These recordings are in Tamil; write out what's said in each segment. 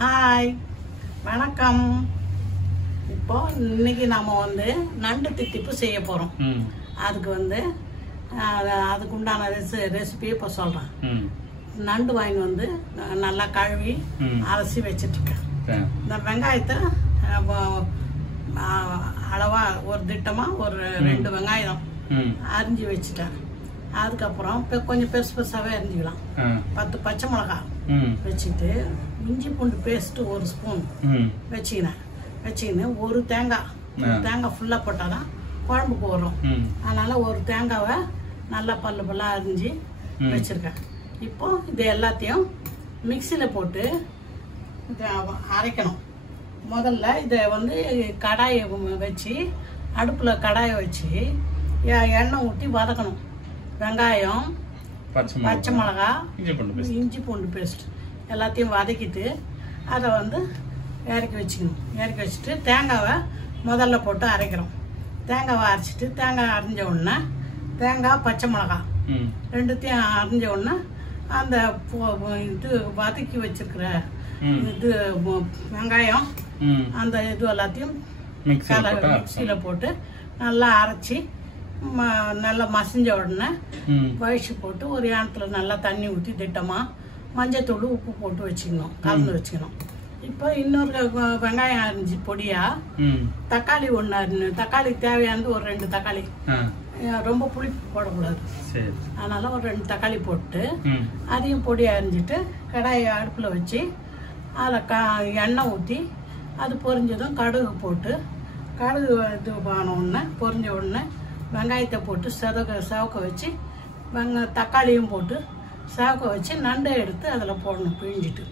ஹாய் வணக்கம். இப்போ இன்னைக்கு நாம நண்டு தித்திப்பு செய்ய போறோம். அதுக்கு அதுக்கு உண்டான ரெசிபி இப்போ சொல்றேன். நண்டு வாங்கி நல்லா கழுவி அலசி வச்சிட்டு இருக்கேன். இந்த வெங்காயத்தை அளவா ஒரு திட்டமா ஒரு 2 வெங்காயம் அரிஞ்சு வச்சுட்டேன். அதுக்கப்புறம் கொஞ்சம் பெருசு பெருசாவே அரிஞ்சிக்கலாம். 10 பச்சை மிளகாய் வச்சுட்டு இஞ்சி பூண்டு பேஸ்ட் 1 ஸ்பூன் வச்சுக்கின்னு ஒரு தேங்காய் ஃபுல்லா போட்டாதான் குழம்புக்கு வரும். அதனால ஒரு தேங்காவை நல்லா பல்லா அரிஞ்சு வச்சிருக்கேன். இப்போ இது எல்லாத்தையும் மிக்சியில போட்டு அரைக்கணும். முதல்ல இதை கடாயை வச்சு அடுப்புல கடாயை வச்சு எண்ணெய் ஊற்றி வதக்கணும். வெங்காயம், பச்சை மிளகா, இஞ்சி பூண்டு பேஸ்ட் எல்லாத்தையும் வதக்கிட்டு அதை இறக்கி வச்சுக்கணும். இறக்கி வச்சுட்டு தேங்காவை முதல்ல போட்டு அரைக்கிறோம். தேங்காவை அரைச்சிட்டு தேங்காய் அரைஞ்ச உடனே தேங்காய், பச்சை மிளகா ரெண்டுத்தையும் அரைஞ்ச உடனே அந்த இது வதக்கி வச்சிருக்கிற இது வெங்காயம் அந்த இது எல்லாத்தையும் மிக்சியில போட்டு நல்லா அரைச்சி நல்லா மசிஞ்ச உடனே வழிச்சு போட்டு ஒரு ஏனத்துல நல்லா தண்ணி ஊற்றி திட்டமா மஞ்சத்தூள், உப்பு போட்டு வச்சுக்கணும், கலந்து வச்சுக்கணும். இப்போ இன்னொரு வெங்காயம் அரிஞ்சு பொடியா தக்காளி தக்காளி தேவையானது ஒரு 2 தக்காளி, ரொம்ப புளிப்பு போடக்கூடாது. அதனால ஒரு 2 தக்காளி போட்டு அதையும் பொடியா அரிஞ்சிட்டு கடாயை அடுப்புல வச்சு அதில் எண்ணெய் ஊற்றி அது பொரிஞ்சதும் கடுகு போட்டு கடுகு இது ஆன உடனே பொரிஞ்ச உடனே வெங்காயத்தை போட்டு செவக்க வச்சு தக்காளியும் போட்டு செவக்க வச்சு நண்டை எடுத்து அதில் போடணும். பிழிஞ்சிட்டு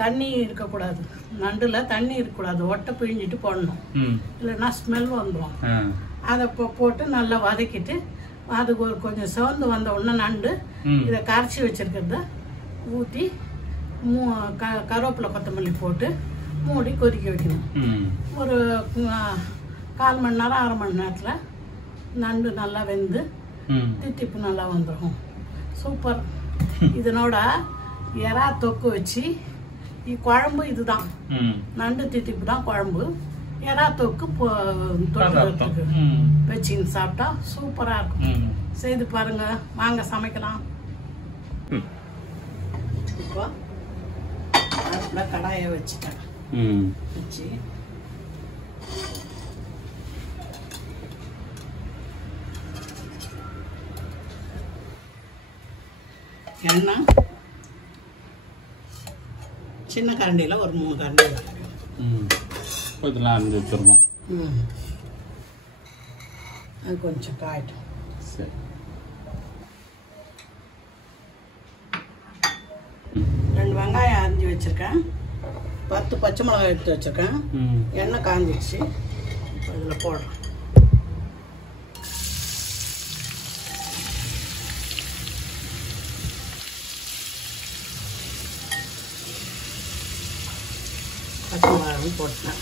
தண்ணி இருக்கக்கூடாது, நண்டுல தண்ணி இருக்கக்கூடாது, ஒட்டை பிழிஞ்சிட்டு போடணும். இல்லைன்னா ஸ்மெல் வந்துடும். அதை போட்டு நல்லா வதக்கிட்டு அதுக்கு கொஞ்சம் சிவந்து வந்த உடனே நண்டு இதை கரைச்சி வச்சிருக்கிறத ஊற்றி கருவேப்பிலை, கொத்தமல்லி போட்டு மூடி கொதிக்க வைக்கணும். ஒரு 1/4 மணி நேரம் 1/2 மணி நேரத்தில் நண்டு நல்லா வெந்து தித்திப்பு நல்லா வந்துடும். சூப்பர். இதனோட எறா தொக்கு வச்சு குழம்பு இதுதான். நண்டு தித்திப்பு தான் குழம்பு. எறா தொக்கு வச்சுன்னு சாப்பிட்டா சூப்பரா இருக்கும். செய்து பாருங்க, வாங்க சமைக்கலாம். இப்போ அடுப்புல கடாயை வச்சுட்டேன். வச்சு எண்ணெய் சின்ன கரண்டியில் ஒரு 3 கரண்டி வச்சுருக்கோம். அது கொஞ்சம் காயட்டும். சரி, 2 வெங்காயம் அரிஞ்சு வச்சிருக்கேன். 10 பச்சை மிளகாய் எடுத்து வச்சிருக்கேன். எண்ணெய் காஞ்சிடுச்சு. அதில் போடுறேன். பச்சை மிளகாயும் போட்டேன்.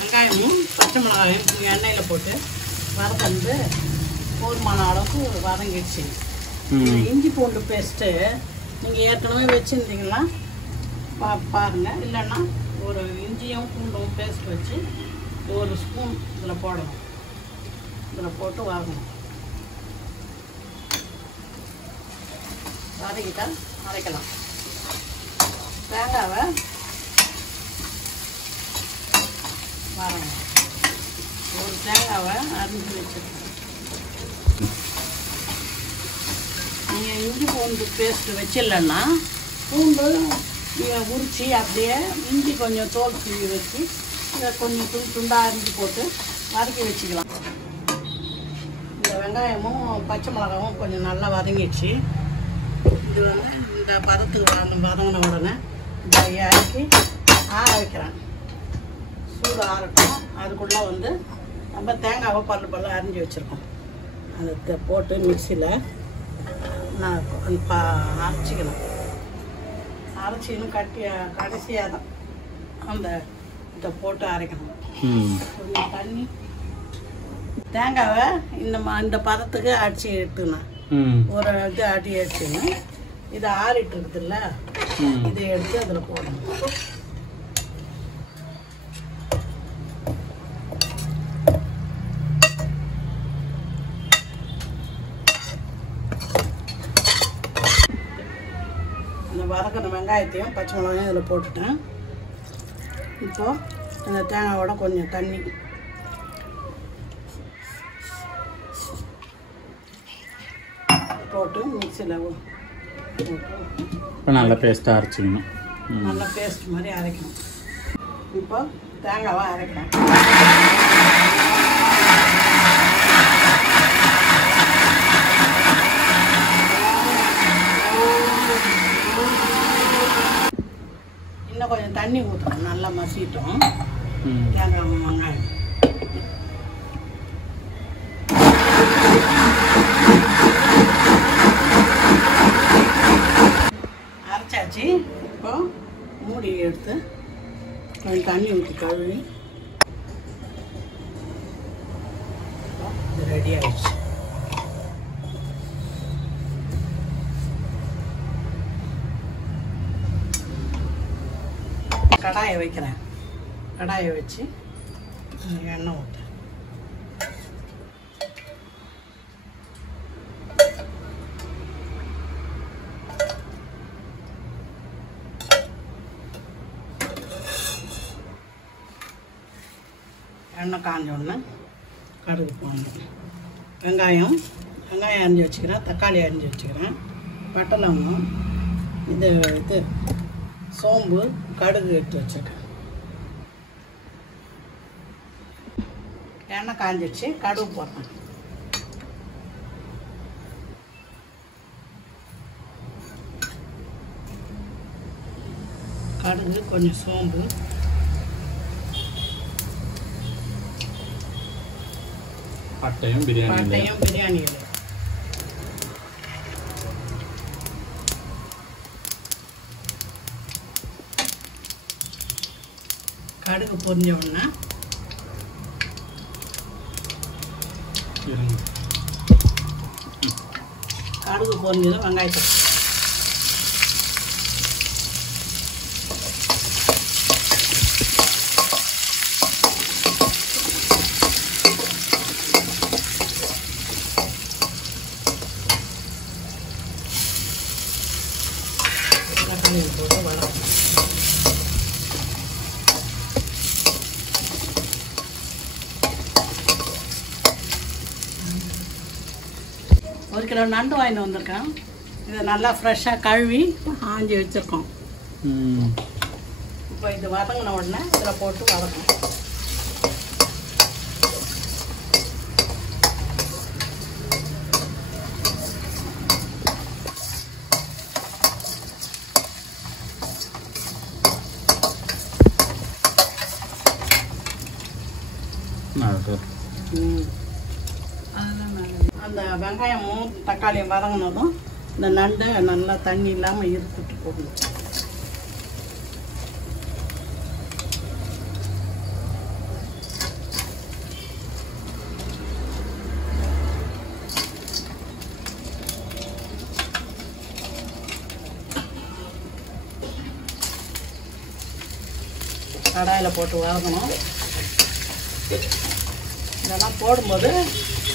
வெங்காயமும் பச்சை மிளகாயும் எண்ணெயில் போட்டு வதக்கந்து போதுமான அளவுக்கு வதங்கிடுச்சு. இஞ்சி பூண்டு பேஸ்ட்டு நீங்கள் ஏற்கனவே வச்சுருந்தீங்கன்னா பாருங்கள். இல்லைன்னா ஒரு இஞ்சியும் பூண்டும் பேஸ்ட் வச்சு 1 ஸ்பூன் இதில் போடணும். இதில் போட்டு வதக்கணும். வதக்கிட்டா அரைக்கலாம். தேங்காவை பாருங்க, ஒரு தேங்காவை அரிஞ்சு வச்சுருக்கேன். நீங்கள் இஞ்சி பூண்டு பேஸ்ட்டு வச்சிடலன்னா பூண்டு உரிச்சி அப்படியே இஞ்சி கொஞ்சம் தோல் சீவி வச்சு இதை கொஞ்சம் துண்டாக அரிஞ்சு போட்டு வதக்கி வச்சுக்கலாம். இந்த வெங்காயமும் பச்சை மிளகாவும் கொஞ்சம் நல்லா வதங்கிடுச்சு. இது இந்த பதத்துக்கு வதங்கின உடனே இதை இறக்கி ஆற வைக்கிறேன். சூடு ஆறட்டும். அதுக்குள்ளே வந்து நம்ம தேங்காவை பல்லு அரிஞ்சு வச்சுருக்கோம். அதை போட்டு மிக்சியில் நான் அரைச்சிக்கணும். அரைச்சின்னு கடைசியாக தான் அந்த இதை போட்டு அரைக்கணும். கொஞ்சம் தண்ணி தேங்காவை இந்த பதத்துக்கு அடிச்சு எடுத்துக்கணும். ஒரு இது அடி அடிச்சுன்னு இது ஆறிட்டு இருக்குதுல்ல, இதை எடுத்து அதில் போடணும். இந்த வதக்கின வெங்காயத்தையும் பச்சை மிளகாயும் இதில் போட்டுட்டேன். இப்போது இந்த தேங்காயோட கொஞ்சம் தண்ணி போட்டு மிக்சியில் இப்போ நல்லா பேஸ்ட்டாக அரைச்சிக்கணும். நல்லா பேஸ்ட் மாதிரி அரைக்கணும். இப்போ தேங்காவை அரைக்கிறேன். இன்னும் கொஞ்சம் தண்ணி ஊற்றணும். நல்லா மசிட்டோம் தேங்காய் வெங்காயம். அரைச்சாச்சு. இப்போ மூடி எடுத்து கொஞ்சம் தண்ணி ஊற்றி கழுவி ரெடி ஆயிடுச்சு. கடாயை வைக்கிறேன். கடாயை வச்சு எண்ணெய் ஊற்ற எண்ணெய் காஞ்சோடனே கடுகு போடணும். வெங்காயம் அரிஞ்சு வச்சுக்கிறேன். தக்காளி அரிஞ்சு வச்சுக்கிறேன். பட்டை லவங்கம், இது சோம்பு, கடுகு எடுத்து வச்சுருக்கேன். எண்ணெய் காஞ்சிடுச்சு. கடுகு போடுறேன். கடுகு, கொஞ்சம் சோம்பு, பட்டையும் பிரியாணி இலை, கடுகு பொரிஞ்ச உடனே கடுகு பொரிஞ்சதும் வெங்காயத்தை போட்டு வளர்க்கணும். ஒரு கிலோ நண்டு வாங்கிட்டு வந்திருக்கேன். இதை நல்லா ஃப்ரெஷ்ஷாக கழுவி ஆஞ்சி வச்சுருக்கோம். இப்போ இது வதங்கின உடனே இதில் போட்டு வதக்கணும். அந்த வெங்காயமும் தக்காளியும் வதங்கினதும் இந்த நண்டு நல்லா தண்ணி இல்லாமல் இருத்துட்டு போடணும். கடாயில் போட்டு வதக்கணும். இதெல்லாம் போடும்போது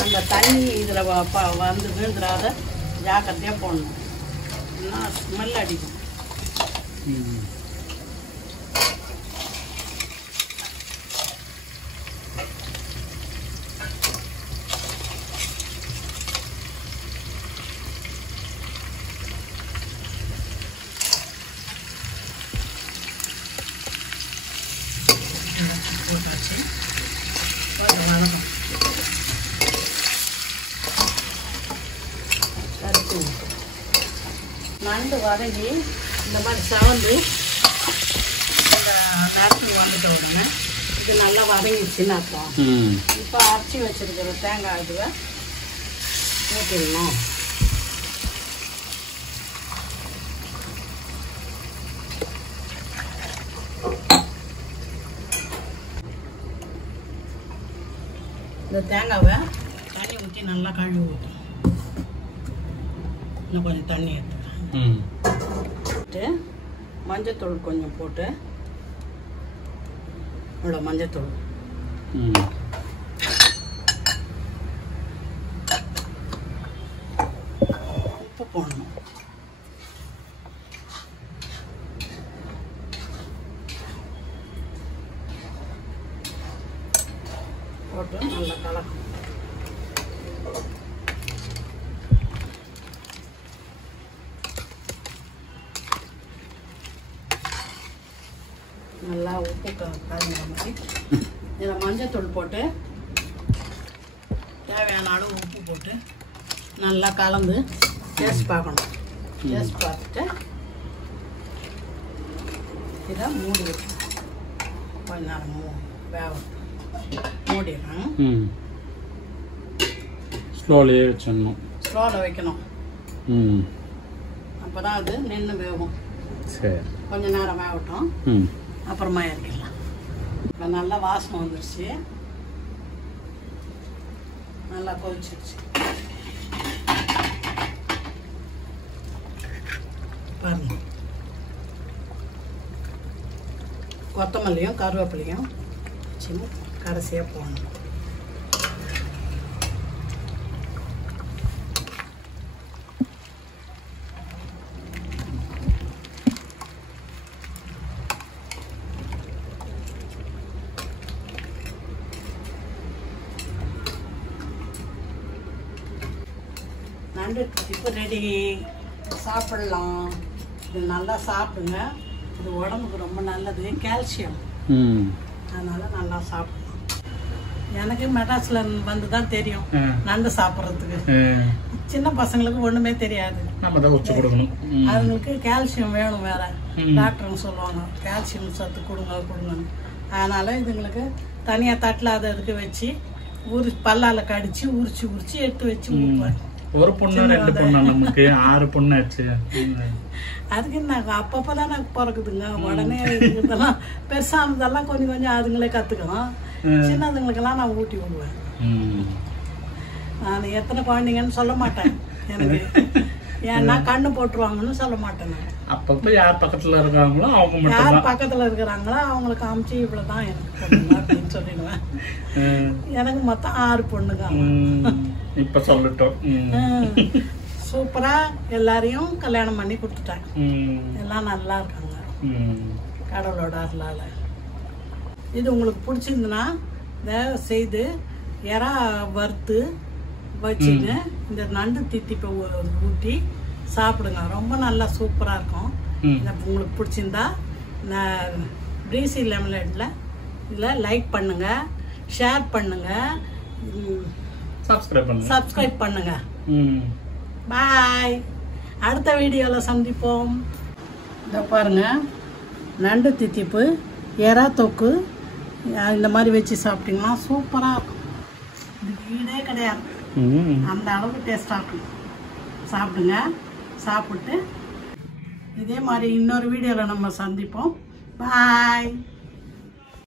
அந்த தண்ணி இதில் வந்து விழுந்துடாத ஜாக்கிரதையாக போடணும். இல்லைன்னா ஸ்மெல் அடிக்கும். போட்டாச்சு. வதக்கம் நண்டு வதங்கி இந்த மாதிரி சவந்து நேரத்துக்கு வந்துட்ட உடனே இது நல்லா வதங்கிடுச்சுன்னு அர்த்தம். இப்போ அரைச்சி வச்சிருக்கிற தேங்காய் இதுவை ஊற்றிடணும். இந்த தேங்காவை தண்ணி ஊற்றி நல்லா கழுவி ஊற்றணும். இன்னும் கொஞ்சம் தண்ணி எடுத்துக்கிறேன். மஞ்சத்தூள் கொஞ்சம் போட்டு இவ்வளோ மஞ்சத்தூள், உப்பு போடணும். போட்டு நல்லா கலக்கணும். நல்லா உப்பு கலந்துற மாதிரி இதில் மஞ்சத்தூள் போட்டு தேவையான அளவு உப்பு போட்டு நல்லா கலந்து டேஸ்ட் பார்க்கணும். டேஸ்ட் பார்த்துட்டு இதை மூடி வைக்கணும். கொஞ்ச நேரம் வேகும் மூடிடுறேன். ஸ்லோலியே வச்சிடணும். ஸ்லோவில் வைக்கணும். அப்போ தான் அது நின்று வேகும். சரி, கொஞ்ச நேரம் வேகட்டும், அப்புறமா இறக்கிடலாம். இப்போ நல்லா வாசனை வந்துடுச்சு, நல்லா கொதிச்சிடுச்சு. பாருங்க, கொத்தமல்லியும் கருவேப்பிலையும் வச்சு கடைசியாக போடணும். நண்டு இப்போ ரெடி, சாப்பிடலாம். இது நல்லா சாப்பிடுங்க, இது உடம்புக்கு ரொம்ப நல்லது, கால்சியம். அதனால நல்லா சாப்பிடலாம். எனக்கு மெட்ராஸ்ல வந்து தான் தெரியும் நண்டு சாப்பிட்றதுக்கு. சின்ன பசங்களுக்கு ஒண்ணுமே தெரியாது. அதுங்களுக்கு கால்சியம் வேணும் வேற, டாக்டர்னு சொல்லுவாங்க கால்சியம் சத்து கொடுங்கன்னு. அதனால இதுங்களுக்கு தனியா தட்டில் அதை அதுக்கு வச்சு பல்லால கடிச்சு உரிச்சு எடுத்து வச்சு ஊற்றுவேன். ஒரு பொண்ணு 2 பொண்ணு, நமக்கு 6 பொண்ணு ஆச்சு. அதுக்கு நாங்க அப்பப்பதான் எனக்கு பிறக்குதுங்க. உடனே இதெல்லாம் பெருசானதெல்லாம் கொஞ்சம் கொஞ்சம் அதுங்களே கத்துக்கணும். சின்னதுங்களுக்கெல்லாம் நான் ஊட்டி விடுவேன். நான் எத்தனை குழந்தைங்கன்னு சொல்ல மாட்டேன் எனக்கு, ஏன்னா கண்ணு போட்டுருவாங்கன்னு சொல்ல மாட்டேன். அப்பப்ப யார் பக்கத்துல இருக்காங்களோ அவங்க மட்டும், யார் பக்கத்துல இருக்கிறாங்களோ அவங்களுக்கு காமிச்சு இவ்வளவுதான் எனக்கு அப்படின்னு சொல்லிடுவேன். எனக்கு மொத்தம் 6 பொண்ணுங்க. இப்ப சொல்லட்டும், சூப்பரா எல்லாரையும் கல்யாணம் பண்ணி கொடுத்துட்டேன். எல்லாம் நல்லா இருக்காங்க கடவுளோட அருளால. இது உங்களுக்கு பிடிச்சிருந்துன்னா தயவு செய்து இறா வறுத்து வச்சுங்க இந்த நண்டு தித்திப்பை ஊட்டி சாப்பிடுங்க. ரொம்ப நல்லா சூப்பராக இருக்கும். உங்களுக்கு பிடிச்சிருந்தா பிரீசி லெமனேட்ல இதில் லைக் பண்ணுங்க, ஷேர் பண்ணுங்க, சப்ஸ்கிரைப் பண்ணுங்க. பாய், அடுத்த வீடியோவில் சந்திப்போம். இதை பாருங்க, நண்டு தித்திப்பு, எறா தொக்கு இந்த மாதிரி வச்சு சாப்பிட்டீங்கன்னா சூப்பராக இருக்கும். இதுக்கு ஈடே கிடையாது, அந்த அளவுக்கு டேஸ்டாக இருக்கும். சாப்பிடுங்க. சாப்பிட்டு இதே மாதிரி இன்னொரு வீடியோவில் நம்ம சந்திப்போம். பாய்.